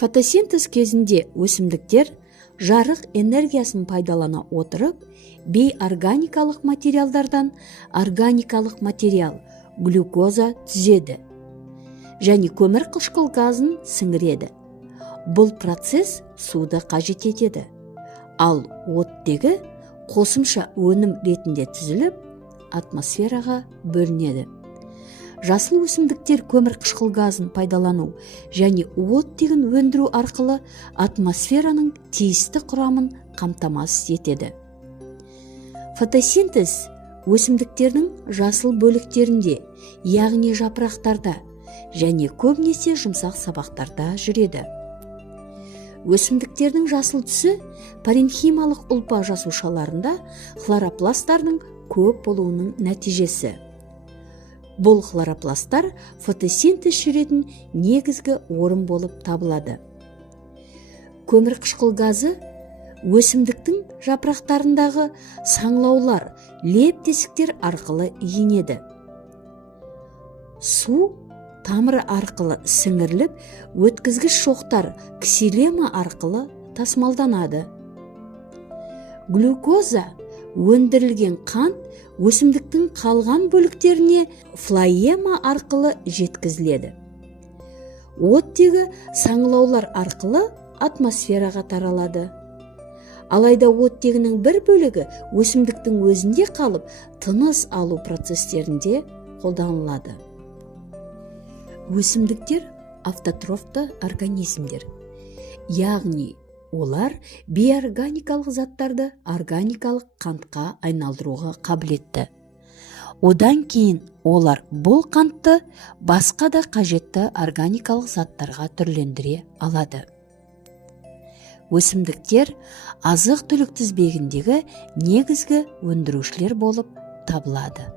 Фотосинтез кезінде өсімдіктер жарық энергиясын пайдалана отырып, бейорганикалық материалдардан органикалық материал глюкоза түзеді және көмір қышқыл газын сіңіреді. Бұл процесс суды қажет етеді. Ал оттегі қосымша өнім ретінде түзіліп, атмосфераға бөлінеді. Жасыл өсімдіктер көмір қышқыл газын пайдалану және оттегін өндіру арқылы атмосфераның тиісті құрамын қамтамасыз етеді. Фотосинтез өсімдіктердің жасыл бөліктерінде, яғни жапырақтарда және көбінесе жұмсақ сабақтарда жүреді. Өсімдіктердің жасыл түсі паренхималық ұлпа жасушаларында хлоропласттардың көп болуының нәтижесі. Бұл хлоропласттар фотосинтез жүретін негізгі орын болып табылады. Көмір қышқыл газы өсімдіктің жапырақтарындағы саңылаулар, леп тесіктер арқылы енеді. Су тамыры арқылы сіңіріліп, өткізгіш шоқтар ксилема арқылы тасымалданады. Глюкоза өндірілген қант өсімдіктің қалған бөліктеріне флоема арқылы жеткізіледі. Оттегі саңылаулар арқылы атмосфераға таралады. Алайда оттегінің бір бөлігі өсімдіктің өзінде қалып, тыныс алу процестерінде қолданылады. Өсімдіктер автотрофты организмдер, яғни олар бейорганикалық заттарды органикалық қантқа айналдыруға қабілетті. Одан кейін олар бұл қантты басқа да қажетті органикалық заттарға түрлендіре алады. Өсімдіктер азық-түлік тізбегіндегі негізгі өндірушілер болып табылады.